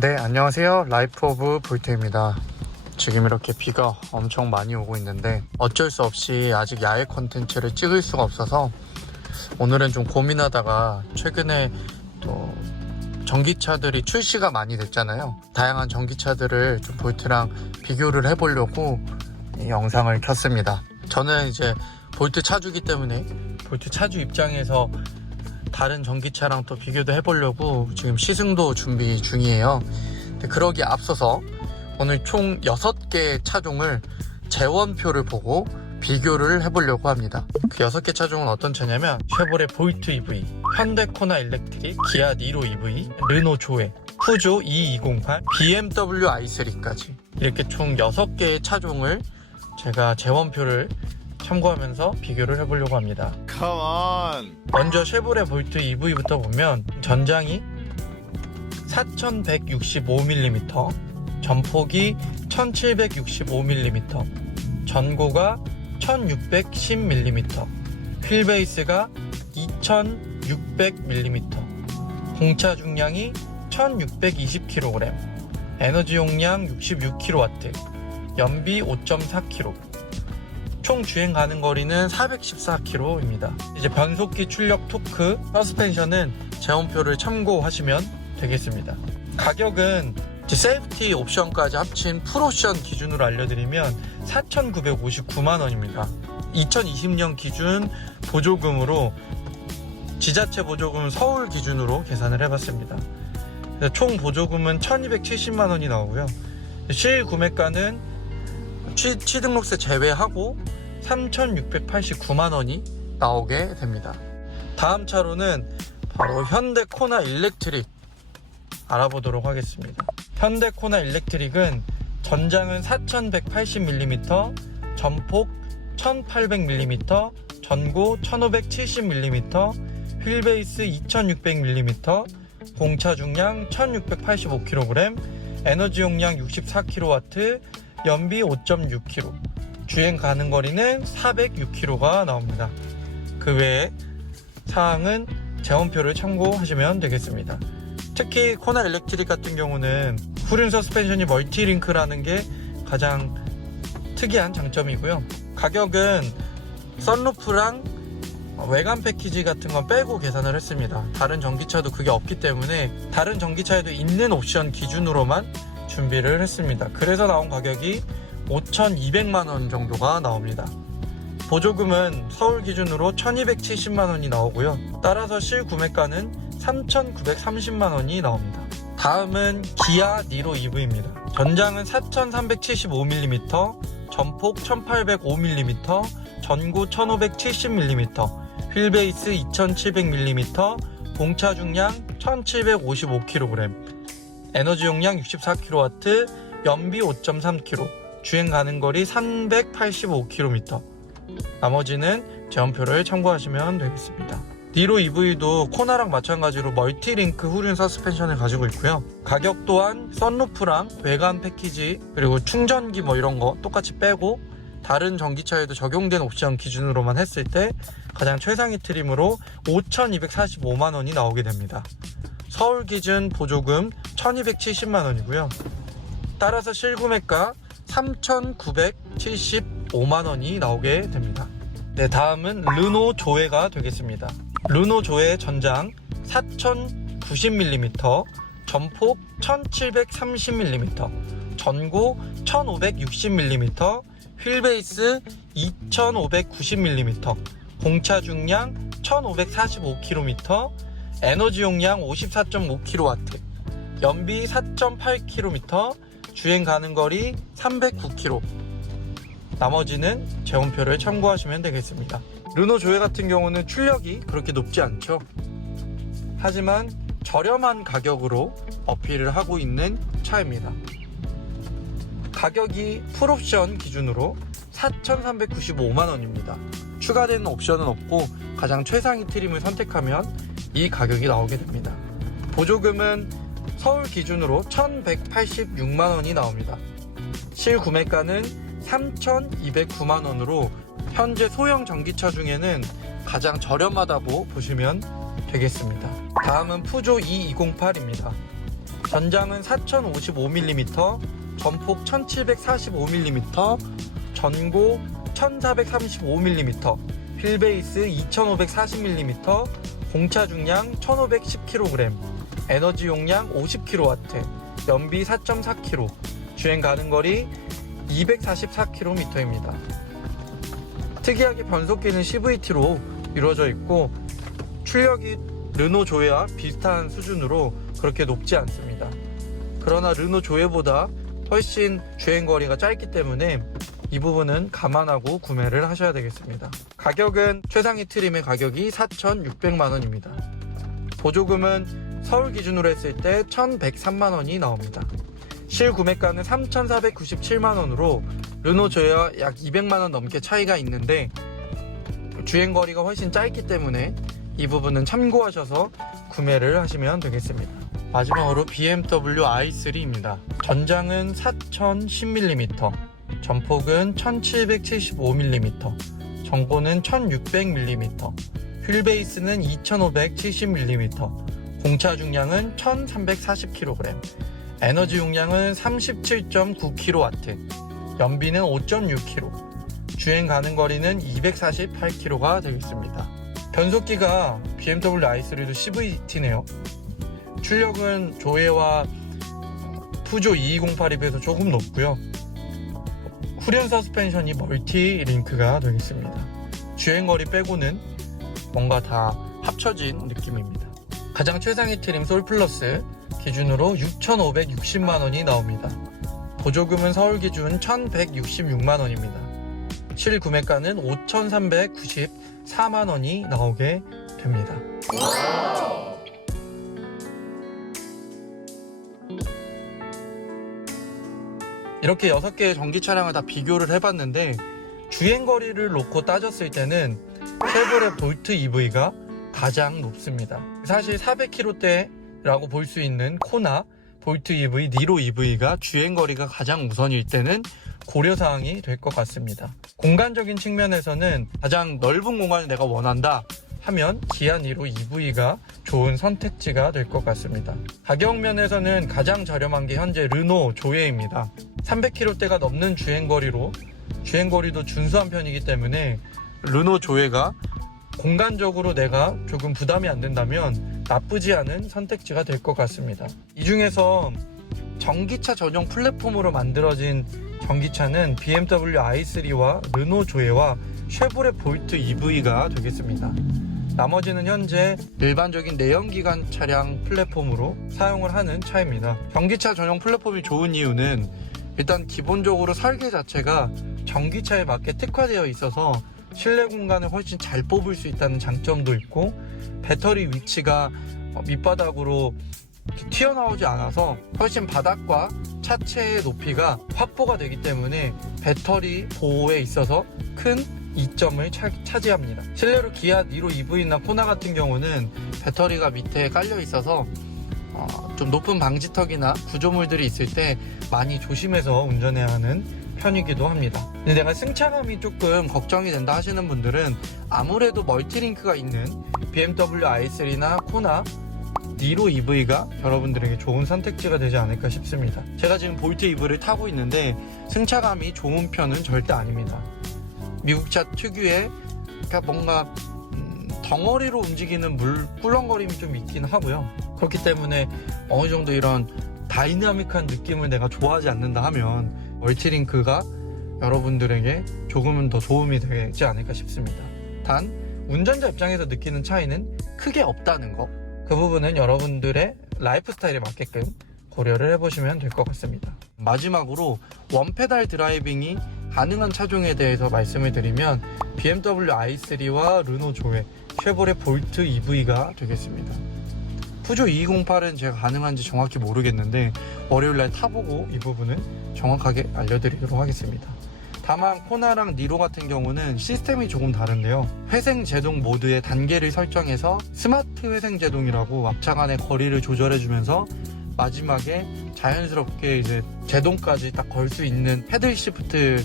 네, 안녕하세요. 라이프 오브 볼트입니다. 지금 이렇게 비가 엄청 많이 오고 있는데 어쩔 수 없이 아직 야외 콘텐츠를 찍을 수가 없어서 오늘은 좀 고민하다가 최근에 또 전기차들이 출시가 많이 됐잖아요. 다양한 전기차들을 좀 볼트랑 비교를 해보려고 이 영상을 켰습니다. 저는 이제 볼트 차주기 때문에 볼트 차주 입장에서 다른 전기차랑 또 비교도 해보려고 지금 시승도 준비 중이에요. 근데 그러기에 앞서서 오늘 총 6개 차종을 재원표를 보고 비교를 해보려고 합니다. 그 6개 차종은 어떤 차냐면 쉐보레 볼트 EV, 현대 코나 일렉트릭, 기아 니로 EV, 르노 조에, 푸조 E208, BMW i3까지 이렇게 총 6개의 차종을 제가 재원표를 참고하면서 비교를 해보려고 합니다. Come on. 먼저 쉐보레 볼트 EV부터 보면 전장이 4165mm, 전폭이 1765mm, 전고가 1610mm, 휠베이스가 2600mm, 공차 중량이 1620kg, 에너지 용량 66kW, 연비 5.4km, 총 주행 가는 거리는 414km입니다. 이제 변속기 출력 토크, 서스펜션은 재원표를 참고하시면 되겠습니다. 가격은 이제 세이프티 옵션까지 합친 풀옵션 기준으로 알려드리면 4,959만원입니다. 2020년 기준 보조금으로 지자체 보조금 서울 기준으로 계산을 해봤습니다. 총 보조금은 1,270만원이 나오고요. 실구매가는 취등록세 제외하고 3,689만원이 나오게 됩니다. 다음 차로는 바로 현대 코나 일렉트릭 알아보도록 하겠습니다. 현대 코나 일렉트릭은 전장은 4180mm, 전폭 1800mm, 전고 1570mm, 휠베이스 2600mm, 공차 중량 1685kg, 에너지 용량 64kW, 연비 5.6km, 주행 가는 거리는 406km가 나옵니다. 그 외에 사항은 재원표를 참고하시면 되겠습니다. 특히 코나 일렉트릭 같은 경우는 후륜 서스펜션이 멀티링크라는 게 가장 특이한 장점이고요. 가격은 썬루프랑 외관 패키지 같은 건 빼고 계산을 했습니다. 다른 전기차도 그게 없기 때문에 다른 전기차에도 있는 옵션 기준으로만 준비를 했습니다. 그래서 나온 가격이 5,200만원 정도가 나옵니다. 보조금은 서울 기준으로 1,270만원이 나오고요. 따라서 실구매가는 3,930만원이 나옵니다. 다음은 기아 니로 EV입니다. 전장은 4,375mm, 전폭 1,805mm, 전고 1,570mm, 휠베이스 2,700mm, 공차 중량 1,755kg, 에너지 용량 64kW, 연비 5.3km, 주행 가는 거리 385km. 나머지는 재원표를 참고하시면 되겠습니다. 니로 EV도 코나랑 마찬가지로 멀티링크 후륜 서스펜션을 가지고 있고요. 가격 또한 썬루프랑 외관 패키지 그리고 충전기 뭐 이런 거 똑같이 빼고 다른 전기차에도 적용된 옵션 기준으로만 했을 때 가장 최상위 트림으로 5,245만원이 나오게 됩니다. 서울 기준 보조금 1,270만원이고요. 따라서 실구매가 3,975만원이 나오게 됩니다. 네, 다음은 르노 조에가 되겠습니다. 르노 조에 전장 4,090mm, 전폭 1,730mm, 전고 1,560mm, 휠베이스 2,590mm, 공차 중량 1,545km, 에너지 용량 54.5kW, 연비 4.8km, 주행 가는 거리 309km. 나머지는 재원표를 참고하시면 되겠습니다. 르노 조에 같은 경우는 출력이 그렇게 높지 않죠. 하지만 저렴한 가격으로 어필을 하고 있는 차입니다. 가격이 풀옵션 기준으로 4,395만원입니다. 추가되는 옵션은 없고 가장 최상위 트림을 선택하면 이 가격이 나오게 됩니다. 보조금은 서울 기준으로 1,186만원이 나옵니다. 실구매가는 3,209만원으로 현재 소형 전기차 중에는 가장 저렴하다고 보시면 되겠습니다. 다음은 푸조 E208입니다. 전장은 4055mm, 전폭 1745mm, 전고 1435mm, 휠베이스 2540mm, 공차 중량 1510kg, 에너지 용량 50kW, 연비 4.4km, 주행 가능거리 244km입니다. 특이하게 변속기는 CVT로 이루어져 있고 출력이 르노 조에와 비슷한 수준으로 그렇게 높지 않습니다. 그러나 르노 조에보다 훨씬 주행거리가 짧기 때문에 이 부분은 감안하고 구매를 하셔야 되겠습니다. 가격은 최상위 트림의 가격이 4,600만원입니다. 보조금은 서울 기준으로 했을 때 1,103만원이 나옵니다. 실구매가는 3,497만원으로 르노 조에와 약 200만원 넘게 차이가 있는데 주행거리가 훨씬 짧기 때문에 이 부분은 참고하셔서 구매를 하시면 되겠습니다. 마지막으로 BMW i3입니다. 전장은 4010mm, 전폭은 1775mm, 전고는 1600mm, 휠베이스는 2570mm, 공차 중량은 1340kg, 에너지 용량은 37.9kW, 연비는 5.6km, 주행 가능거리는 248km가 되겠습니다. 변속기가 BMW i3도 CVT네요. 출력은 조에와 푸조 2208에 비해서 조금 높고요. 후륜 서스펜션이 멀티 링크가 되겠습니다. 주행거리 빼고는 뭔가 다 합쳐진 느낌입니다. 가장 최상위 트림 솔플러스 기준으로 6,560만원이 나옵니다. 보조금은 서울 기준 1,166만원입니다. 실구매가는 5,394만원이 나오게 됩니다. 이렇게 6개의 전기 차량을 다 비교를 해봤는데 주행거리를 놓고 따졌을 때는 쉐보레 볼트 EV가 가장 높습니다. 사실 400km대라고 볼 수 있는 코나, 볼트 EV, 니로 EV가 주행거리가 가장 우선일 때는 고려사항이 될 것 같습니다. 공간적인 측면에서는 가장 넓은 공간을 내가 원한다 하면 기아 니로 EV가 좋은 선택지가 될 것 같습니다. 가격 면에서는 가장 저렴한 게 현재 르노 조에입니다. 300km대가 넘는 주행거리도 준수한 편이기 때문에 르노 조에가 공간적으로 내가 조금 부담이 안 된다면 나쁘지 않은 선택지가 될 것 같습니다. 이 중에서 전기차 전용 플랫폼으로 만들어진 전기차는 BMW i3와 르노 조에와 쉐보레 볼트 EV가 되겠습니다. 나머지는 현재 일반적인 내연기관 차량 플랫폼으로 사용을 하는 차입니다. 전기차 전용 플랫폼이 좋은 이유는 일단 기본적으로 설계 자체가 전기차에 맞게 특화되어 있어서 실내 공간을 훨씬 잘 뽑을 수 있다는 장점도 있고, 배터리 위치가 밑바닥으로 튀어나오지 않아서 훨씬 바닥과 차체의 높이가 확보가 되기 때문에 배터리 보호에 있어서 큰 이점을 차지합니다. 실내로 기아 니로 EV나 코나 같은 경우는 배터리가 밑에 깔려 있어서 좀 높은 방지턱이나 구조물들이 있을 때 많이 조심해서 운전해야 하는 편이기도 합니다. 근데 내가 승차감이 조금 걱정이 된다 하시는 분들은 아무래도 멀티링크가 있는 BMW i3나 코나, 니로 EV가 여러분들에게 좋은 선택지가 되지 않을까 싶습니다. 제가 지금 볼트 EV를 타고 있는데 승차감이 좋은 편은 절대 아닙니다. 미국차 특유의 뭔가 덩어리로 움직이는 꿀렁거림이 좀 있긴 하고요. 그렇기 때문에 어느 정도 이런 다이나믹한 느낌을 내가 좋아하지 않는다 하면 멀티링크가 여러분들에게 조금은 더 도움이 되지 않을까 싶습니다. 단 운전자 입장에서 느끼는 차이는 크게 없다는 거, 그 부분은 여러분들의 라이프 스타일에 맞게끔 고려를 해보시면 될 것 같습니다. 마지막으로 원페달 드라이빙이 가능한 차종에 대해서 말씀을 드리면 BMW i3와 르노 조에, 쉐보레 볼트 EV가 되겠습니다. 푸조 2208은 제가 가능한지 정확히 모르겠는데 월요일날 타보고 이 부분은 정확하게 알려드리도록 하겠습니다. 다만 코나랑 니로 같은 경우는 시스템이 조금 다른데요. 회생 제동 모드의 단계를 설정해서 스마트 회생 제동이라고 앞차 간의 거리를 조절해주면서 마지막에 자연스럽게 이제 제동까지 딱 걸 수 있는 패들 시프트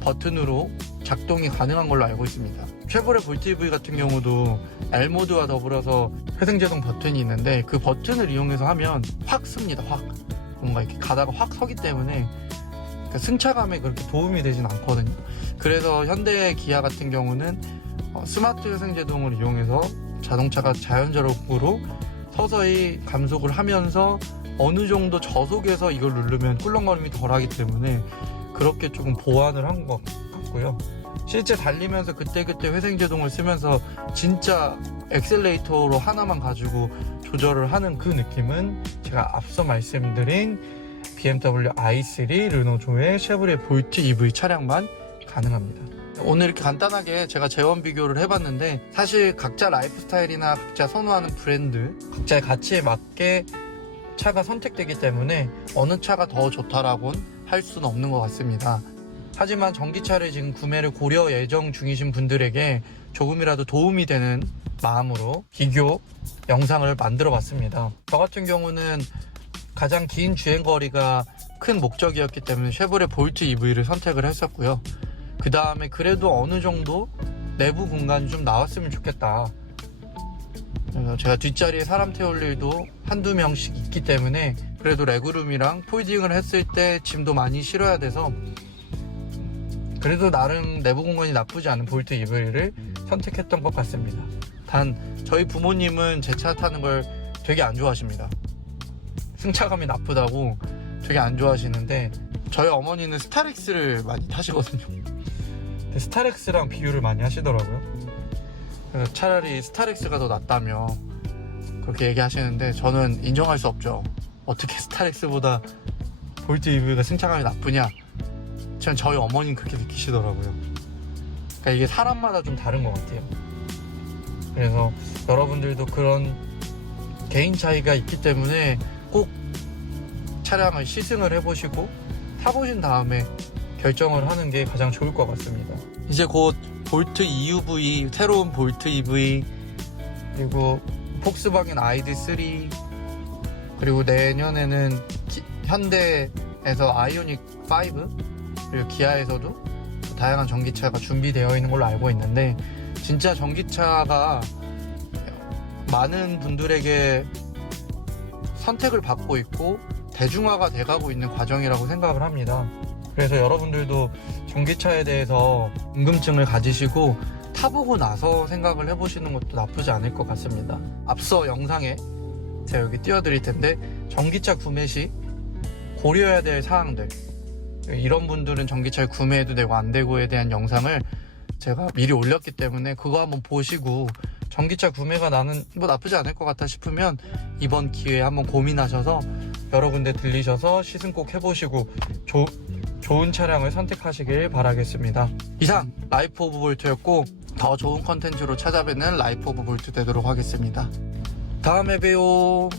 버튼으로 작동이 가능한 걸로 알고 있습니다. 쉐보레 볼트 EV 같은 경우도 L모드와 더불어서 회생제동 버튼이 있는데 그 버튼을 이용해서 하면 확 씁니다. 확 뭔가 이렇게 가다가 확 서기 때문에 승차감에 그렇게 도움이 되진 않거든요. 그래서 현대 기아 같은 경우는 스마트 회생제동을 이용해서 자동차가 자연적으로 서서히 감속을 하면서 어느 정도 저속에서 이걸 누르면 꿀렁거림이 덜하기 때문에 그렇게 조금 보완을 한 것 같고요. 실제 달리면서 그때그때 회생제동을 쓰면서 진짜 엑셀레이터로 하나만 가지고 조절을 하는 그 느낌은 제가 앞서 말씀드린 BMW i3 르노조의 쉐보레 볼트 EV 차량만 가능합니다. 오늘 이렇게 간단하게 제가 재원 비교를 해봤는데 사실 각자 라이프 스타일이나 각자 선호하는 브랜드, 각자의 가치에 맞게 차가 선택되기 때문에 어느 차가 더 좋다라고는 할 수는 없는 것 같습니다. 하지만 전기차를 지금 구매를 고려 예정 중이신 분들에게 조금이라도 도움이 되는 마음으로 비교 영상을 만들어 봤습니다. 저 같은 경우는 가장 긴 주행거리가 큰 목적이었기 때문에 쉐보레 볼트 EV를 선택을 했었고요. 그 다음에 그래도 어느 정도 내부 공간이 좀 나왔으면 좋겠다. 그래서 제가 뒷자리에 사람 태울 일도 한두 명씩 있기 때문에 그래도 레그룸이랑 폴딩을 했을 때 짐도 많이 실어야 돼서 그래도 나름 내부 공간이 나쁘지 않은 볼트 EV를 선택했던 것 같습니다. 단 저희 부모님은 제 차 타는 걸 되게 안 좋아하십니다. 승차감이 나쁘다고 되게 안 좋아하시는데 저희 어머니는 스타렉스를 많이 타시거든요. 근데 스타렉스랑 비교를 많이 하시더라고요. 그래서 차라리 스타렉스가 더 낫다며 그렇게 얘기하시는데 저는 인정할 수 없죠. 어떻게 스타렉스보다 볼트 EV가 승차감이 나쁘냐. 전 저희 어머니는 그렇게 느끼시더라고요. 그러니까 이게 사람마다 좀 다른 것 같아요. 그래서 여러분들도 그런 개인 차이가 있기 때문에 꼭 차량을 시승을 해보시고 타보신 다음에 결정을 하는 게 가장 좋을 것 같습니다. 이제 곧 볼트 EUV, 새로운 볼트 EV, 그리고 폭스바겐 ID3, 그리고 내년에는 현대에서 아이오닉 5, 그리고 기아에서도 다양한 전기차가 준비되어 있는 걸로 알고 있는데 진짜 전기차가 많은 분들에게 선택을 받고 있고 대중화가 돼가고 있는 과정이라고 생각을 합니다. 그래서 여러분들도 전기차에 대해서 궁금증을 가지시고 타보고 나서 생각을 해보시는 것도 나쁘지 않을 것 같습니다. 앞서 영상에 제가 여기 띄워드릴 텐데 전기차 구매 시 고려해야 될 사항들, 이런 분들은 전기차를 구매해도 되고 안 되고에 대한 영상을 제가 미리 올렸기 때문에 그거 한번 보시고 전기차 구매가 나는 뭐 나쁘지 않을 것 같다 싶으면 이번 기회에 한번 고민하셔서 여러 군데 들리셔서 시승 꼭 해보시고 좋은 차량을 선택하시길 바라겠습니다. 이상 라이프 오브 볼트였고 더 좋은 컨텐츠로 찾아뵙는 라이프 오브 볼트 되도록 하겠습니다. 다음에 봬요.